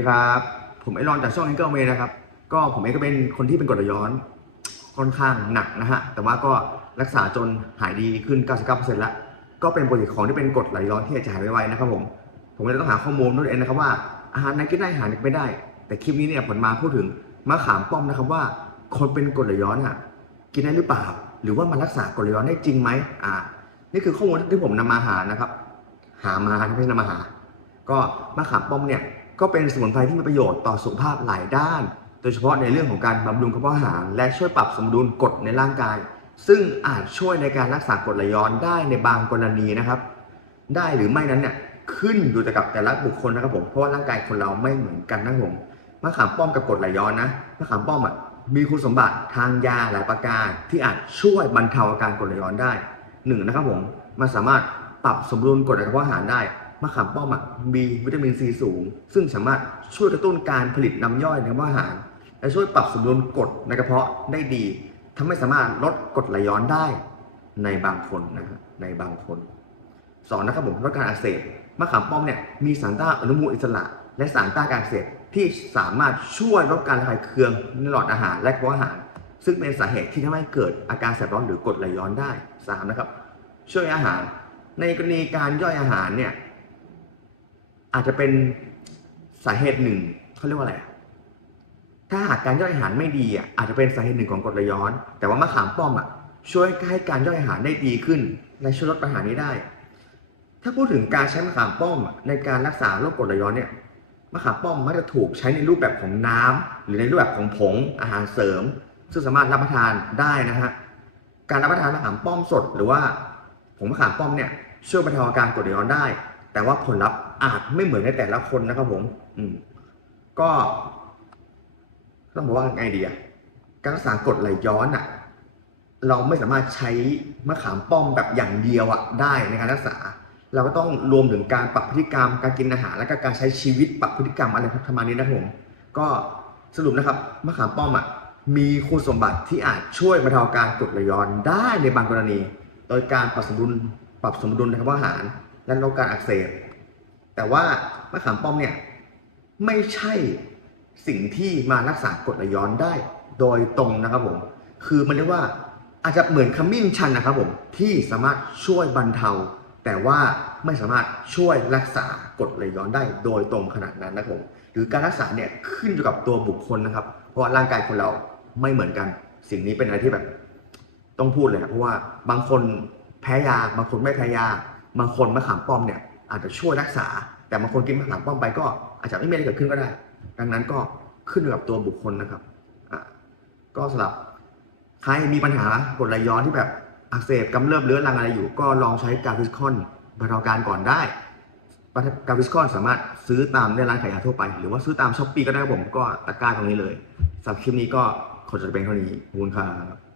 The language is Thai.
ดีครับ ผมไอรอนจากช่อง Angle Way นะครับ ก็ผมเองก็เป็นคนที่เป็นกรดย้อนค่อนข้างหนักนะฮะ แต่ว่าก็รักษาจนหายดีขึ้น 99%แล้ว ก็เป็นปกติของที่เป็นกรดไหลย้อนที่จะหายไวๆนะครับผม ผมเลยต้องหาข้อมูลด้วยเองนะครับว่าอาหารไหนกินได้อาหารไหนไม่ได้ แต่คลิปนี้เนี่ยผมมาพูดถึงมะขามป้อมนะครับว่า คนเป็นกรดไหลย้อนอะกินได้หรือเปล่า หรือว่ามันรักษากรดไหลย้อนได้จริงไหมอ่า นี่คือข้อมูลที่ผมนำมาหานะครับ หามาไม่ใช่นำมาหา ก็มะขามป้อมเนี่ย ก็เป็นสมุนไพรที่มีประโยชน์ต่อสุขภาพหลายด้าน โดยเฉพาะในเรื่องของการบำรุงกระเพาะอาหาร และช่วยปรับสมดุลกรดในร่างกาย ซึ่งอาจช่วยในการรักษากรดไหลย้อนได้ในบางกรณีนะครับ ได้หรือไม่นั้นเนี่ยขึ้นอยู่กับแต่ละบุคคลนะครับผม เพราะว่าร่างกายคนเราไม่เหมือนกันนะครับผมมะขามป้อมกับกรดไหลย้อนนะมะขามป้อมอะมีคุณสมบัติทางยาหลายประการที่อาจช่วยบรรเทาอาการกรดไหลย้อนได้หนึ่งนะครับผมมันสามารถปรับสมดุลกรดในกระเพาะอาหารได้ มะขามป้อมมีวิตามินซีสูง ซึ่งสามารถช่วยกระตุ้นการผลิตน้ำย่อยในกระเพาะอาหาร และช่วยปรับสมดุลกรดในกระเพาะได้ดีทำให้สามารถลดกรดไหลย้อนได้ในบางคนนะฮะในบางคนสองนะครับผมลดการอักเสบมะขามป้อมเนี่ยมีสารต้านอนุมูลอิสระ และสารต้านการอักเสบที่สามารถช่วยลดการระคายเคืองในหลอดอาหารและกระเพาะอาหาร ซึ่งเป็นสาเหตุที่ทำให้เกิดอาการแสบร้อนหรือกรดไหลย้อนได้สามนะครับ ช่วยอาหาร ในกรณีการย่อยอาหารเนี่ย อาจจะเป็นสาเหตุหนึ่งเขาเรียกว่าอะไร ถ้าหากการย่อยอาหารไม่ดีอะอาจจะเป็นสาเหตุหนึ่งของกรดไหลย้อน แต่ว่ามะขามป้อมอะช่วยให้การย่อยอาหารได้ดีขึ้นและช่วยลดปัญหานี้ได้ ถ้าพูดถึงการใช้มะขามป้อมในการรักษาโรคกรดไหลย้อนเนี่ยมะขามป้อมมักจะถูกใช้ในรูปแบบของน้ำหรือในรูปแบบของผงอาหารเสริม ซึ่งสามารถรับประทานได้นะฮะการรับประทานมะขามป้อมสด หรือว่าผงมะขามป้อมเนี่ยช่วยบรรเทาอาการกรดไหลย้อนได้ แต่ว่าผลลัพธ์ อาจไม่เหมือนในแต่ละคนนะครับผม อืม ก็ต้องบอกว่าไงดีอะการรักษากรดไหลย้อนอะเราไม่สามารถใช้มะขามป้อมแบบอย่างเดียวอะได้ในการรักษา เราก็ต้องรวมถึงการปรับพฤติกรรม การกินอาหาร และก็การใช้ชีวิตปรับพฤติกรรมอะไรประมาณนี้นะครับผม ก็สรุปนะครับมะขามป้อมอะมีคุณสมบัติที่อาจช่วยบรรเทาการกดไหลย้อนได้ในบางกรณี โดยการปรับสมดุลปรับสมดุลในกระเพาะอาหาร และลดการอักเสบ แต่ว่ามะขามป้อมเนี่ยไม่ใช่สิ่งที่มารักษากรดไหลย้อนได้โดยตรงนะครับผมคือมันเรียกว่าอาจจะเหมือนขมิ้นชันนะครับผมที่สามารถช่วยบรรเทา แต่ว่าไม่สามารถช่วยรักษากรดไหลย้อนได้โดยตรงขนาดนั้นนะครับผมหรือการรักษาเนี่ยขึ้นอยู่กับตัวบุคคลนะครับ เพราะร่างกายคนเราไม่เหมือนกัน สิ่งนี้เป็นอะไรที่แบบต้องพูดเลยเพราะว่าบางคนแพ้ยาบางคนไม่แพ้ยาบางคนมะขามป้อมเนี่ย อาจจะช่วยรักษา แต่บางคนกินมะขามป้อมไปก็อาจจะไม่มีอะไรเกิดขึ้นก็ได้ ดังนั้นก็ขึ้นอยู่กับตัวบุคคลนะครับก็สำหรับใครมีปัญหากดไหลย้อนที่แบบอักเสบกำเริบเรื้อรังอะไรอยู่ ก็ลองใช้กาฟิสคอนบรรเทาการก่อนได้กาฟิสคอนสามารถซื้อตามในร้านขายยาทั่วไป หรือว่าซื้อตามช้อปปีก็ได้ผมก็ตะกร้าตรงนี้เลยสำหรับคลิปนี้ก็ขอจบเป็นเท่านี้ขอบคุณครับ